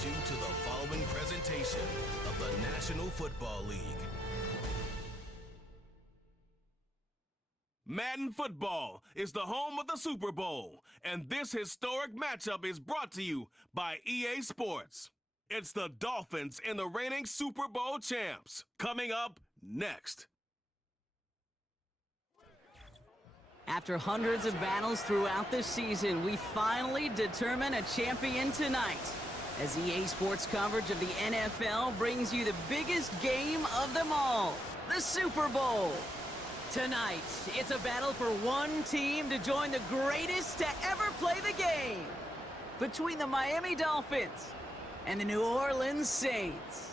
welcomes you to the following presentation of the National Football League. Madden Football is the home of the Super Bowl, and this historic matchup is brought to you by EA Sports. It's the Dolphins and the reigning Super Bowl champs. Coming up next. After hundreds of battles throughout the season, we finally determine a champion tonight, as EA Sports coverage of the NFL brings you the biggest game of them all, the Super Bowl. Tonight, it's a battle for one team to join the greatest to ever play the game, between the Miami Dolphins and the New Orleans Saints.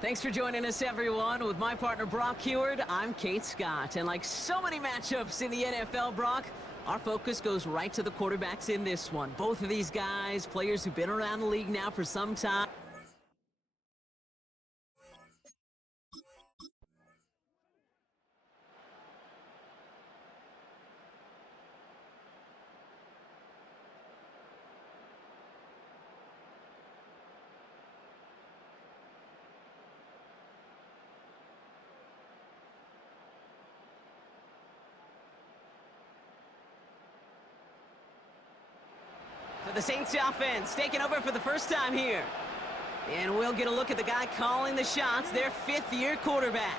Thanks for joining us, everyone. With my partner, Brock Heward, I'm Kate Scott. And like so many matchups in the NFL, Brock, our focus goes right to the quarterbacks in this one. Both of these guys, players who've been around the league now for some time. For the Saints offense, taking over for the first time here. And we'll get a look at the guy calling the shots, their fifth-year quarterback.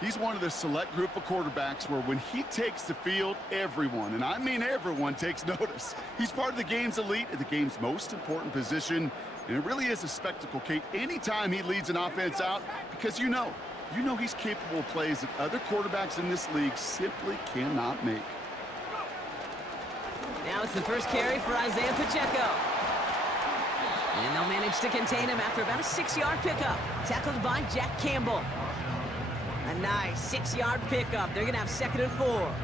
He's one of the select group of quarterbacks where when he takes the field, everyone, and I mean everyone, takes notice. He's part of the game's elite at the game's most important position, and it really is a spectacle, Kate, anytime he leads an offense out, because you know he's capable of plays that other quarterbacks in this league simply cannot make. Now it's the first carry for Isaiah Pacheco. And they'll manage to contain him after about a 6-yard pickup. Tackled by Jack Campbell. A nice 6-yard pickup. They're going to have 2nd and 4.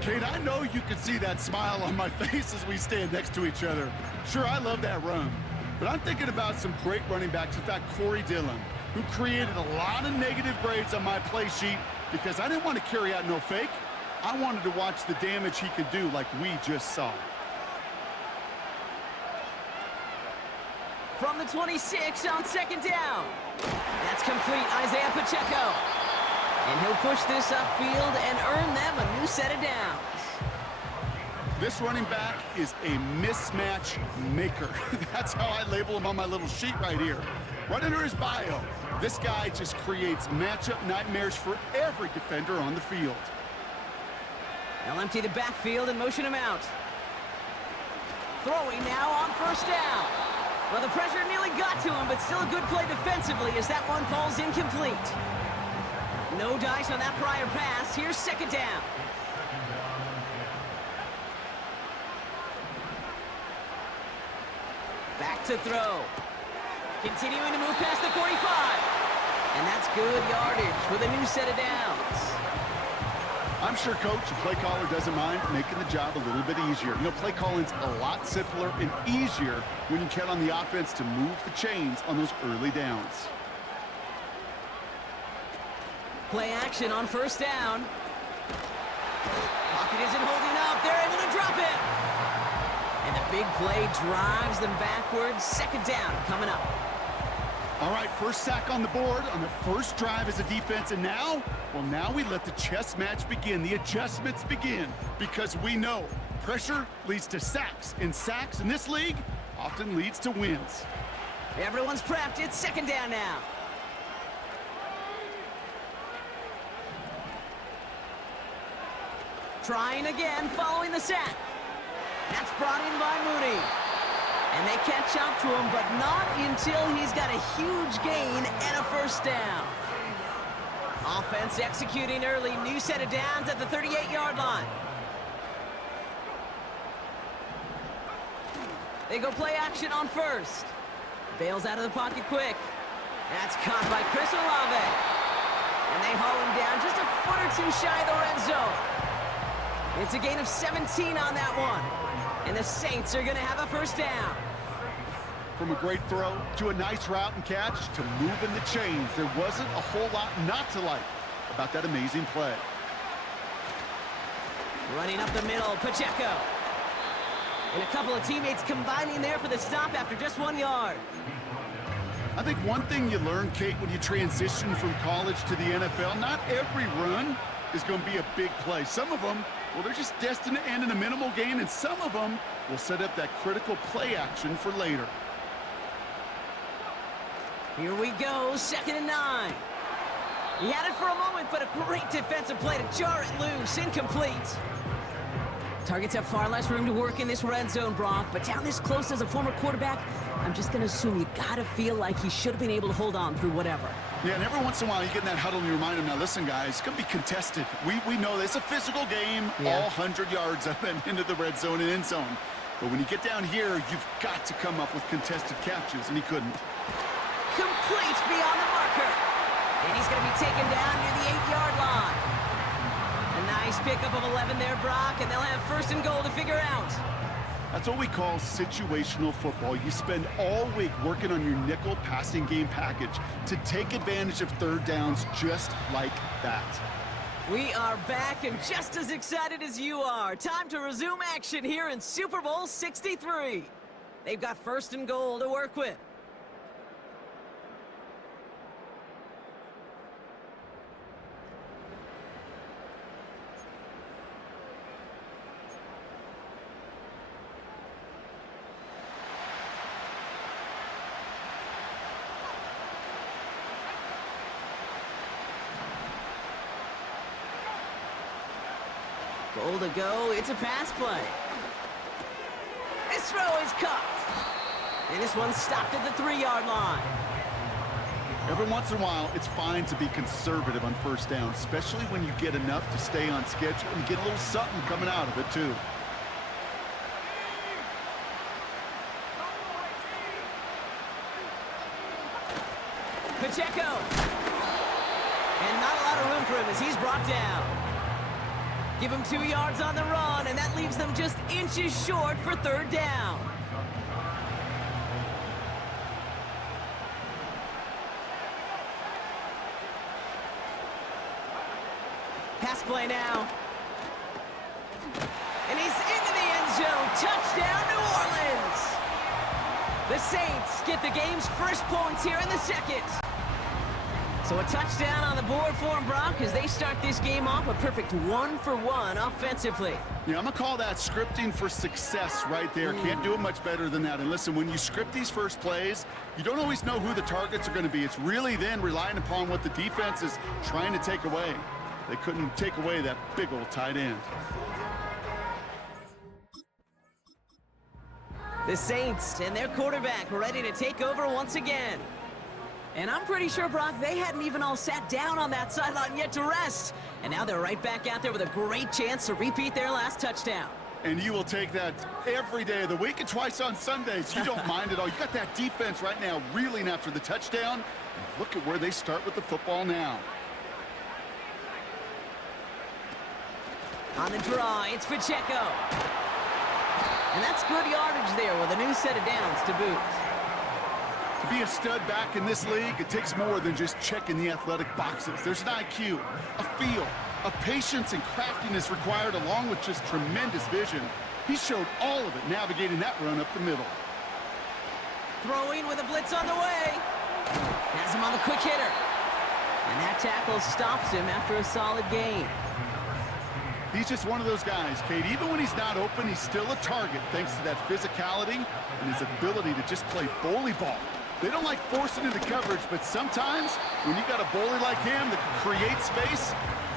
Kate, I know you can see that smile on my face as we stand next to each other. Sure, I love that run. But I'm thinking about some great running backs. In fact, Corey Dillon, who created a lot of negative grades on my play sheet because I didn't want to carry out no fake. I wanted to watch the damage he could do like we just saw. From the 26 on 2nd down. That's complete, Isaiah Pacheco. And he'll push this upfield and earn them a new set of downs. This running back is a mismatch maker. That's how I label him on my little sheet right here. Right under his bio, this guy just creates matchup nightmares for every defender on the field. They'll empty the backfield and motion him out. Throwing now on 1st down. Well, the pressure nearly got to him, but still a good play defensively as that one falls incomplete. No dice on that prior pass. Here's 2nd down. Back to throw. Continuing to move past the 45. And that's good yardage with a new set of downs. I'm sure Coach and play caller doesn't mind making the job a little bit easier. You know, play calling's a lot simpler and easier when you count on the offense to move the chains on those early downs. Play action on 1st down. Pocket isn't holding up. They're able to drop it. And the big play drives them backwards. 2nd down coming up. All right, first sack on the board on the first drive as a defense, and now, well, now we let the chess match begin, the adjustments begin, because we know pressure leads to sacks, and sacks in this league often leads to wins. Everyone's prepped. It's 2nd down now. Trying again following the sack. That's brought in by Mooney. And they catch up to him, but not until he's got a huge gain and a 1st down. Offense executing early. New set of downs at the 38-yard line. They go play action on 1st. Bails out of the pocket quick. That's caught by Chris Olave. And they haul him down just a foot or two shy of the red zone. It's a gain of 17 on that one. And the Saints are going to have a 1st down. From a great throw to a nice route and catch to moving the chains, there wasn't a whole lot not to like about that amazing play. Running up the middle, Pacheco. And a couple of teammates combining there for the stop after just 1 yard. I think one thing you learn, Kate, when you transition from college to the NFL, not every run is going to be a big play. Some of them, well, they're just destined to end in a minimal gain, and some of them will set up that critical play action for later. Here we go, 2nd and 9. He had it for a moment, but a great defensive play to jar it loose, incomplete. Targets have far less room to work in this red zone, Brock, but down this close as a former quarterback, I'm just going to assume you got to feel like he should have been able to hold on through whatever. Yeah, and every once in a while you get in that huddle and you remind him, now listen, guys, it's going to be contested. We know this. It's a physical game, all 100 yards up and into the red zone and end zone. But when you get down here, you've got to come up with contested catches, and he couldn't. Complete beyond the marker. And he's going to be taken down near the 8-yard line. A nice pickup of 11 there, Brock, and they'll have 1st and goal to figure out. That's what we call situational football. You spend all week working on your nickel passing game package to take advantage of 3rd downs just like that. We are back and just as excited as you are. Time to resume action here in Super Bowl LXIII. They've got 1st and goal to work with. Goal to go, it's a pass play. This throw is caught. And this one's stopped at the 3-yard line. Every once in a while, it's fine to be conservative on 1st down, especially when you get enough to stay on schedule and get a little something coming out of it, too. Pacheco. And not a lot of room for him as he's brought down. Give him 2 yards on the run, and that leaves them just inches short for 3rd down. Pass play now. And he's into the end zone. Touchdown, New Orleans. The Saints get the game's first points here in the 2nd. So a touchdown on the board for them, Brock, as they start this game off a perfect 1-for-1 offensively. Yeah, I'm going to call that scripting for success right there. Can't do it much better than that. And listen, when you script these first plays, you don't always know who the targets are going to be. It's really then relying upon what the defense is trying to take away. They couldn't take away that big old tight end. The Saints and their quarterback ready to take over once again. And I'm pretty sure, Brock, they hadn't even all sat down on that sideline yet to rest. And now they're right back out there with a great chance to repeat their last touchdown. And you will take that every day of the week and twice on Sundays. You don't mind at all. You got that defense right now reeling after the touchdown. And look at where they start with the football now. On the draw, it's Pacheco. And that's good yardage there with a new set of downs to boot. To be a stud back in this league, it takes more than just checking the athletic boxes. There's an IQ, a feel, a patience and craftiness required along with just tremendous vision. He showed all of it navigating that run up the middle. Throwing with a blitz on the way. Has him on the quick hitter. And that tackle stops him after a solid gain. He's just one of those guys, Kate. Even when he's not open, he's still a target thanks to that physicality and his ability to just play bully ball. They don't like forcing into coverage, but sometimes when you got a bully like him that can create space,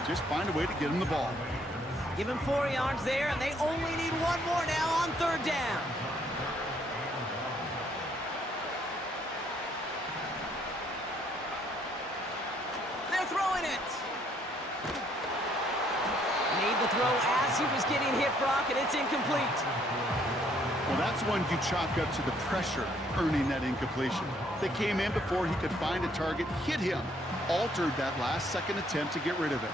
just find a way to get him the ball. Give him 4 yards there, and they only need 1 more now on 3rd down. They're throwing it. Made the throw as he was getting hit, Brock, and it's incomplete. Well, that's one you chalk up to the pressure earning that incompletion. They came in before he could find a target, hit him, altered that last-second attempt to get rid of it.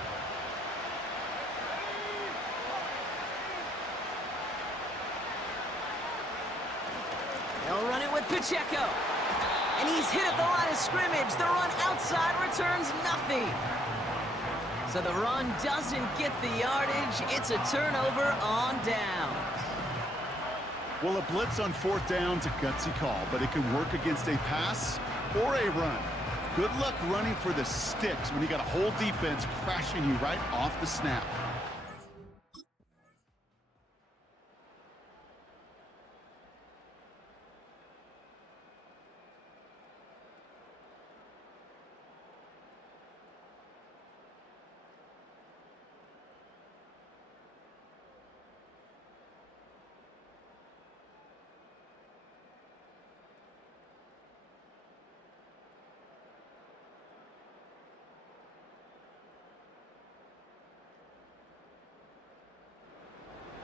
They'll run it with Pacheco. And he's hit at the line of scrimmage. The run outside returns nothing. So the run doesn't get the yardage. It's a turnover on downs. Well, a blitz on 4th down's a gutsy call, but it can work against a pass or a run. Good luck running for the sticks when you got a whole defense crashing you right off the snap.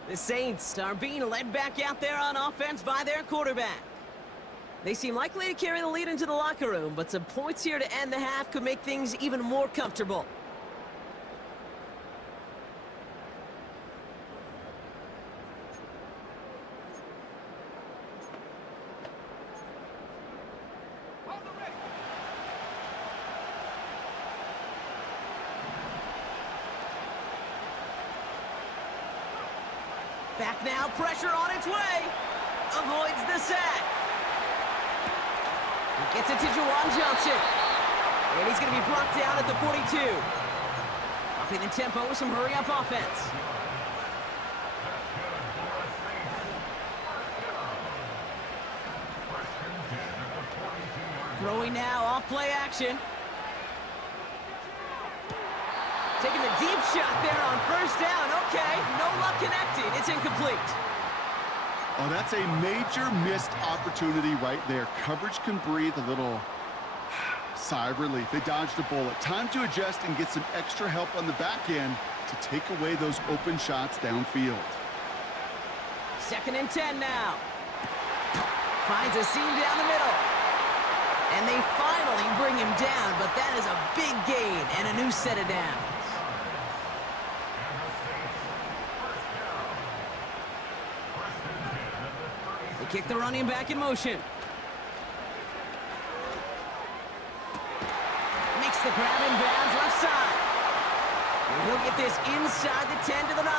The Saints are being led back out there on offense by their quarterback. They seem likely to carry the lead into the locker room, but some points here to end the half could make things even more comfortable. Back now, pressure on its way. Avoids the sack. He gets it to Juwan Johnson. And he's going to be brought down at the 42. Upping the tempo with some hurry-up offense. Throwing now, off play action. Taking the deep shot there on 1st down. Okay, no luck connecting. It's incomplete. Oh, that's a major missed opportunity right there. Coverage can breathe a little sigh of relief. They dodged a bullet. Time to adjust and get some extra help on the back end to take away those open shots downfield. 2nd and 10 now. Finds a seam down the middle. And they finally bring him down, but that is a big gain and a new set of downs. They kick the running back in motion. Makes the grab in bounds left side. And he'll get this inside the 10 to the 9.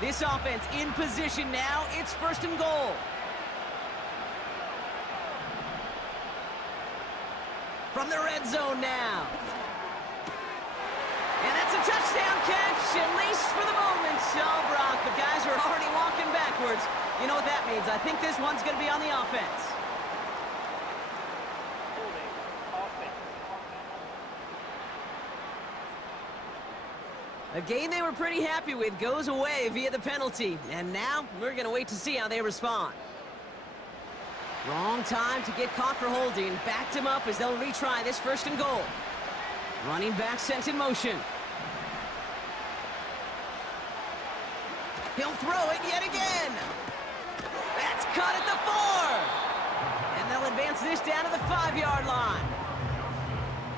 This offense in position now. It's 1st and goal. From the red zone now. And that's a touchdown catch, at least for the moment. Oh, Brock, the guys are already walking backwards. You know what that means. I think this one's going to be on the offense. A game they were pretty happy with goes away via the penalty. And now we're going to wait to see how they respond. Wrong time to get caught for holding. Backed him up as they'll retry this 1st and goal. Running back sent in motion. He'll throw it yet again. That's cut at the 4. And they'll advance this down to the 5-yard line.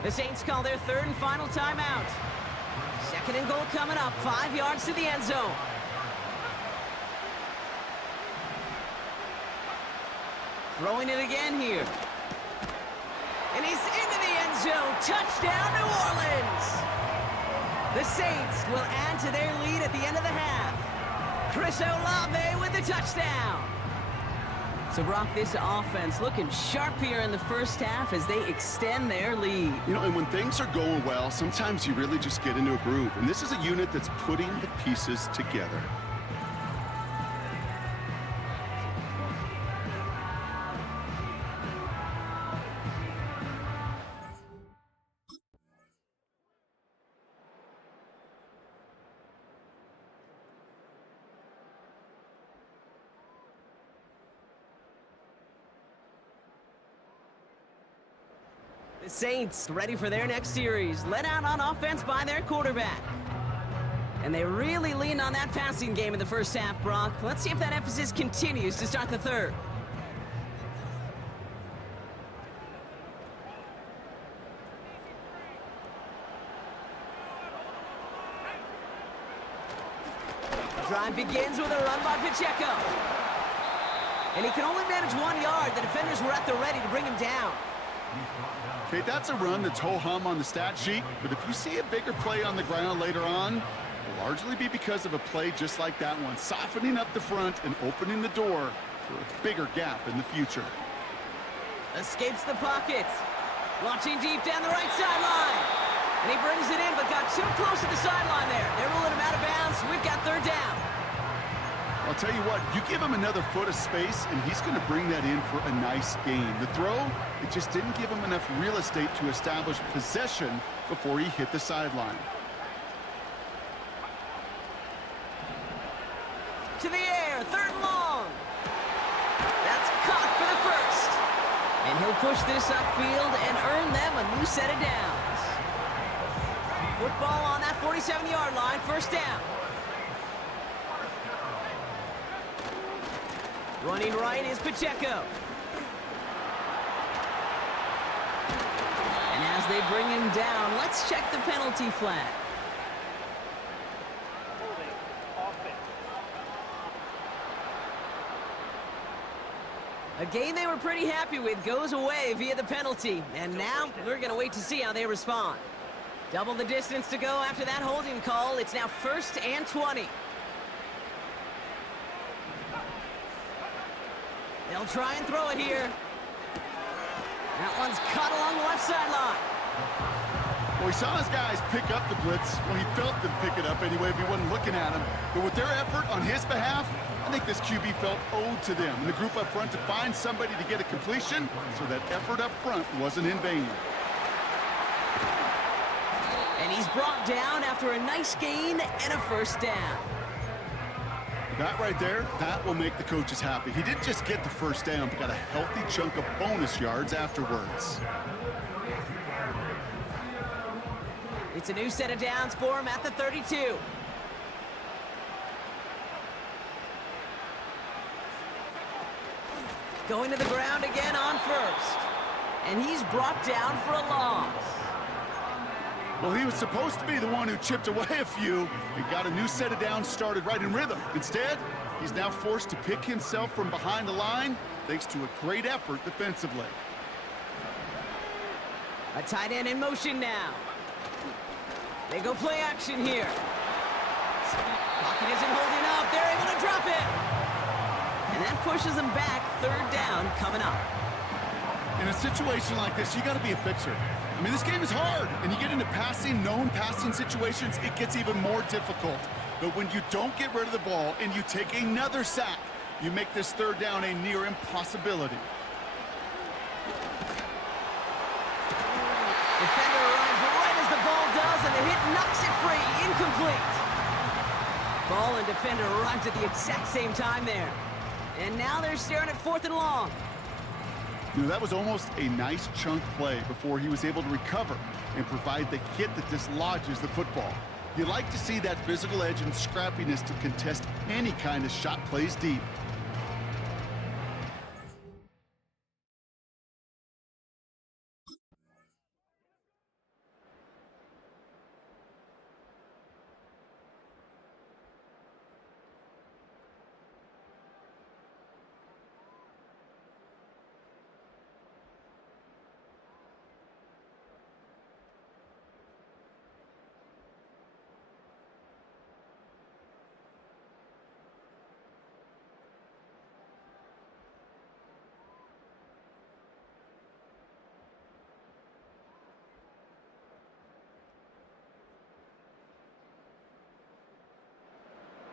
The Saints call their 3rd and final timeout. 2nd and goal coming up. 5 yards to the end zone. Throwing it again here. And he's into the end zone. Touchdown, New Orleans. The Saints will add to their lead at the end of the half. Chris Olave with the touchdown. So, Brock, this offense looking sharp here in the 1st half as they extend their lead. You know, and when things are going well, sometimes you really just get into a groove. And this is a unit that's putting the pieces together. The Saints ready for their next series, led out on offense by their quarterback. And they really leaned on that passing game in the 1st half, Brock. Let's see if that emphasis continues to start the 3rd. Drive begins with a run by Pacheco. And he can only manage 1 yard. The defenders were at the ready to bring him down. Okay, that's a run that's ho-hum on the stat sheet, but if you see a bigger play on the ground later on, it'll largely be because of a play just like that one, softening up the front and opening the door for a bigger gap in the future. Escapes the pocket. Launching deep down the right sideline. And he brings it in, but got too close to the sideline there. They're ruling him out of bounds. We've got third down. I'll tell you what, you give him another foot of space, and he's going to bring that in for a nice gain. The throw, it just didn't give him enough real estate to establish possession before he hit the sideline. To the air, third and long. That's caught for the first. And he'll push this upfield and earn them a new set of downs. Football on that 47-yard line, first down. Running right is Pacheco. And as they bring him down, let's check the penalty flag. A game they were pretty happy with goes away via the penalty. And now we're going to wait to see how they respond. Double the distance to go after that holding call. It's now 1st and 20. They'll try and throw it here. That one's caught along the left sideline. Well, he saw his guys pick up the blitz. Well, he felt them pick it up anyway if he wasn't looking at him. But with their effort on his behalf, I think this QB felt owed to them. And the group up front to find somebody to get a completion, so that effort up front wasn't in vain. And he's brought down after a nice gain and a first down. That right there, that will make the coaches happy. He didn't just get the first down, but got a healthy chunk of bonus yards afterwards. It's a new set of downs for him at the 32. Going to the ground again on first. And he's brought down for a loss. Well, he was supposed to be the one who chipped away a few. He got a new set of downs started right in rhythm. Instead, he's now forced to pick himself from behind the line thanks to a great effort defensively. A tight end in motion now. They go play action here. Pocket isn't holding up. They're able to drop it. And that pushes them back. Third down coming up. In a situation like this, you got to be a fixer. I mean, this game is hard, and you get into known passing situations, it gets even more difficult. But when you don't get rid of the ball and you take another sack, you make this third down a near impossibility. Defender arrives right as the ball does, and the hit knocks it free. Incomplete. Ball and defender arrives at the exact same time there. And now they're staring at 4th and long. You know, that was almost a nice chunk play before he was able to recover and provide the hit that dislodges the football. You like to see that physical edge and scrappiness to contest any kind of shot plays deep.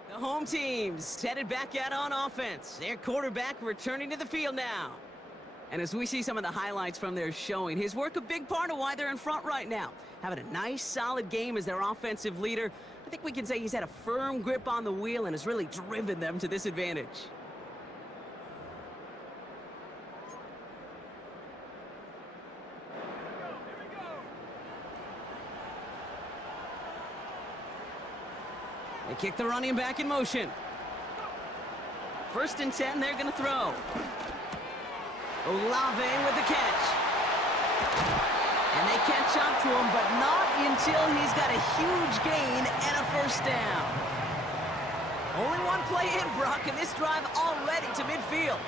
The home team's headed back out on offense. Their quarterback returning to the field now. And as we see some of the highlights from their showing, his work a big part of why they're in front right now. Having a nice, solid game as their offensive leader. I think we can say he's had a firm grip on the wheel and has really driven them to this advantage. They kick the running back in motion. 1st and 10, they're going to throw. Olave with the catch. And they catch up to him, but not until he's got a huge gain and a first down. Only one play in, Brock, and this drive already to midfield.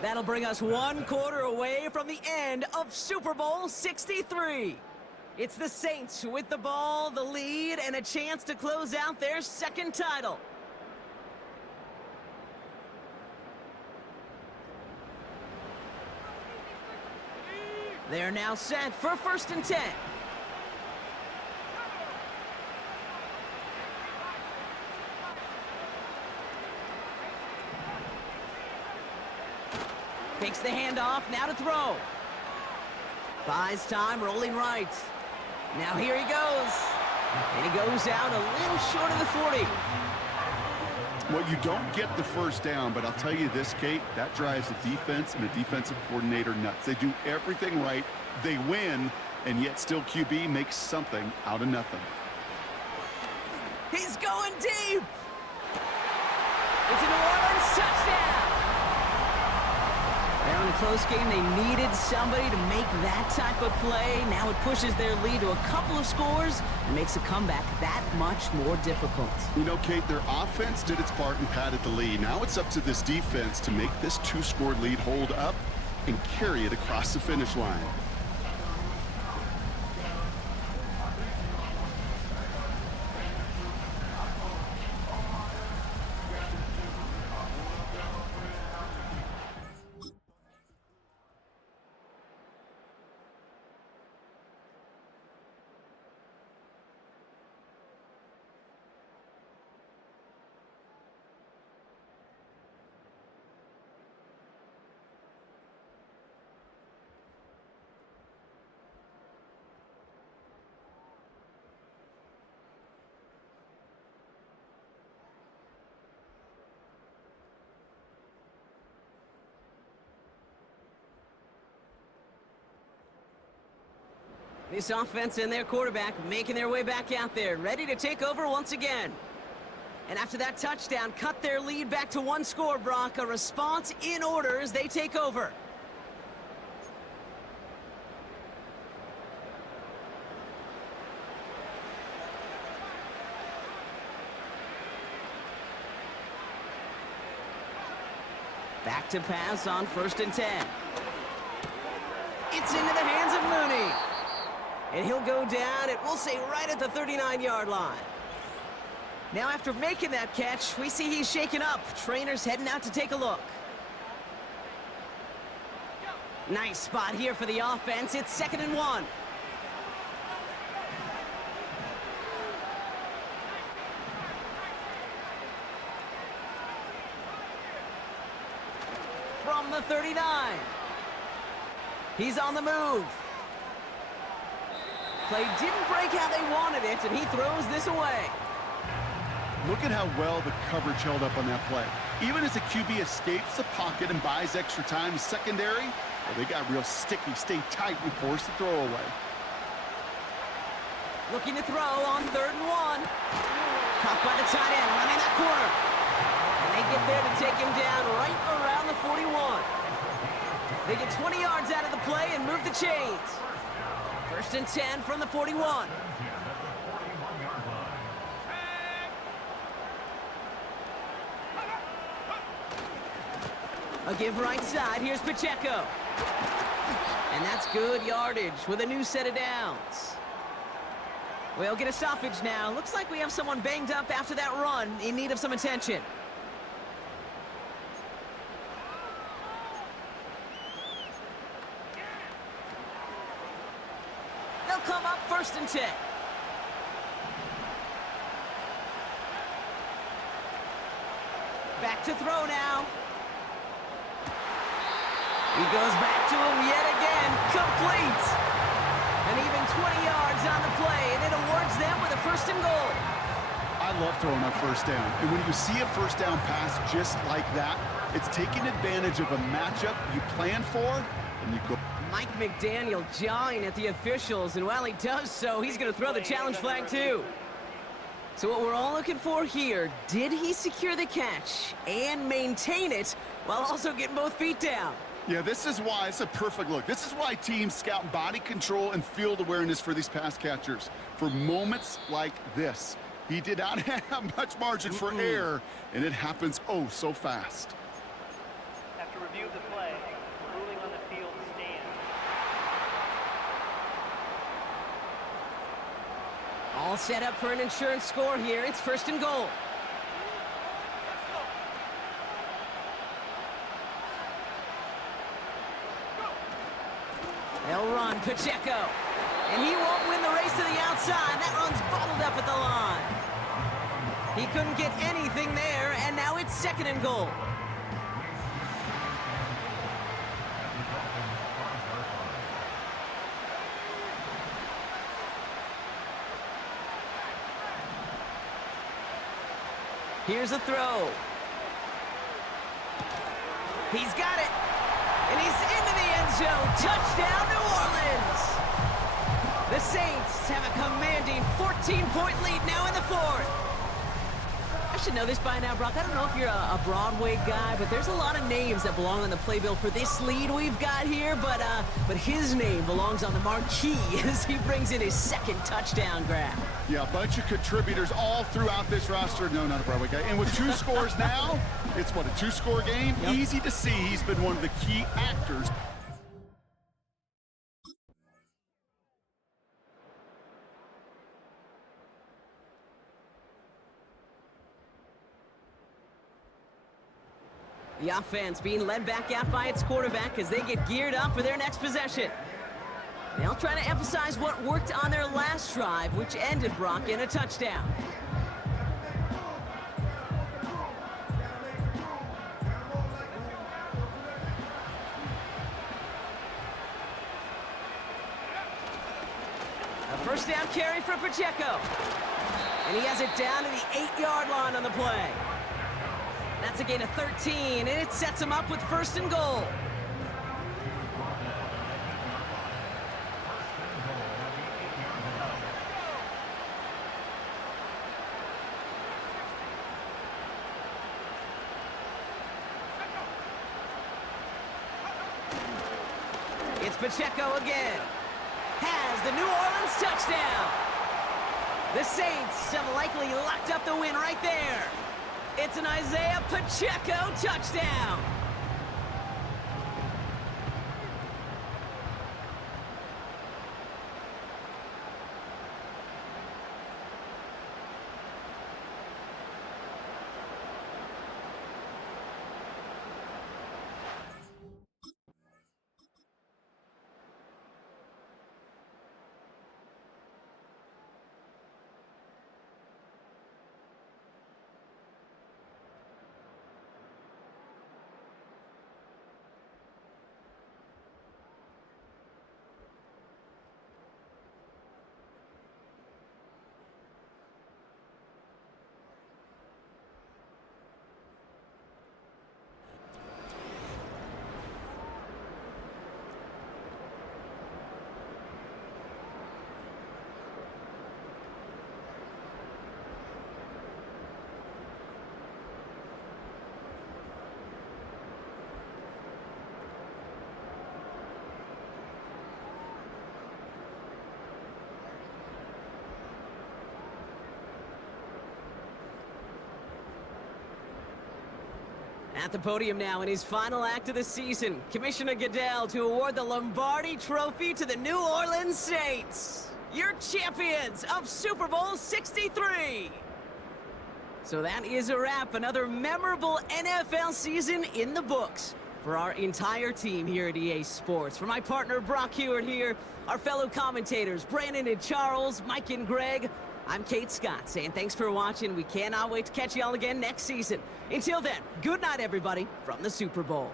That'll bring us 1 quarter away from the end of Super Bowl 63. It's the Saints with the ball, the lead, and a chance to close out their second title. They're now set for 1st and 10. Takes the handoff, now to throw. Buys time, rolling right. Now here he goes. And he goes out a little short of the 40. Well, you don't get the first down, but I'll tell you this, Kate, that drives the defense and the defensive coordinator nuts. They do everything right, they win, and yet still QB makes something out of nothing. He's going deep. It's a New Orleans touchdown. Now in a close game, they needed somebody to make that type of play. Now it pushes their lead to a couple of scores and makes a comeback that much more difficult. You know, Kate, their offense did its part and padded the lead. Now it's up to this defense to make this 2-score lead hold up and carry it across the finish line. This offense and their quarterback making their way back out there, ready to take over once again. And after that touchdown, cut their lead back to 1 score, Brock. A response in order as they take over. Back to pass on 1st and 10. It's into the hands of Mooney. And he'll go down, and we'll say right at the 39-yard line. Now after making that catch, we see he's shaken up. Trainer's heading out to take a look. Nice spot here for the offense. It's 2nd and 1. From the 39. He's on the move. Play didn't break how they wanted it, and he throws this away. Look at how well the coverage held up on that play. Even as the QB escapes the pocket and buys extra time secondary, well, they got real sticky, stay tight, and force the throw away. Looking to throw on 3rd and 1. Caught by the tight end, running that corner. And they get there to take him down right around the 41. They get 20 yards out of the play and move the chains. 1st and 10 from the 41. A give right side. Here's Pacheco. And that's good yardage with a new set of downs. We'll get a stoppage now. Looks like we have someone banged up after that run, in need of some attention. They'll come up 1st and 10. Back to throw now. He goes back to him yet again. Complete. And even 20 yards on the play, and it awards them with a 1st and goal. I love throwing on 1st down. And when you see a 1st down pass just like that, it's taking advantage of a matchup you plan for, and you go. Mike McDaniel jawing at the officials, and while he does so, he's going to throw the challenge flag too. So what we're all looking for here, did he secure the catch and maintain it while also getting both feet down? Yeah, this is why it's a perfect look. This is why teams scout body control and field awareness for these pass catchers. For moments like this, he did not have much margin for error, and it happens oh so fast. to review the play. Ruling on the field stands. All set up for an insurance score here. It's 1st and goal. They'll run Pacheco. And he won't win the race to the outside. That run's bottled up at the line. He couldn't get anything there, and now it's 2nd and goal. Here's a throw. He's got it. And he's into the end zone. Touchdown, New Orleans. The Saints have a commanding 14-point lead now in the 4th. I should know this by now, Brock. I don't know if you're a Broadway guy, but there's a lot of names that belong on the playbill for this lead we've got here. But his name belongs on the marquee as he brings in his 2nd touchdown grab. Yeah, a bunch of contributors all throughout this roster. No, not a Broadway guy. And with 2 scores now, it's what, a 2-score game? Yep. Easy to see he's been one of the key actors. The offense being led back out by its quarterback as they get geared up for their next possession. They'll try to emphasize what worked on their last drive, which ended, Brock, in a touchdown. A 1st down carry for Pacheco. And he has it down to the 8-yard line on the play. That's a gain of 13, and it sets him up with 1st and goal. It's Pacheco again. Has the New Orleans touchdown. The Saints have likely locked up the win right there. It's an Isaiah Pacheco touchdown. At the podium now in his final act of the season, Commissioner Goodell to award the Lombardi Trophy to the New Orleans Saints, your champions of Super Bowl LXIII. So that is a wrap. Another memorable NFL season in the books for our entire team here at EA Sports. For my partner Brock Hewitt here, our fellow commentators Brandon and Charles, Mike and Greg, I'm Kate Scott saying thanks for watching. We cannot wait to catch y'all again next season. Until then, good night, everybody, from the Super Bowl.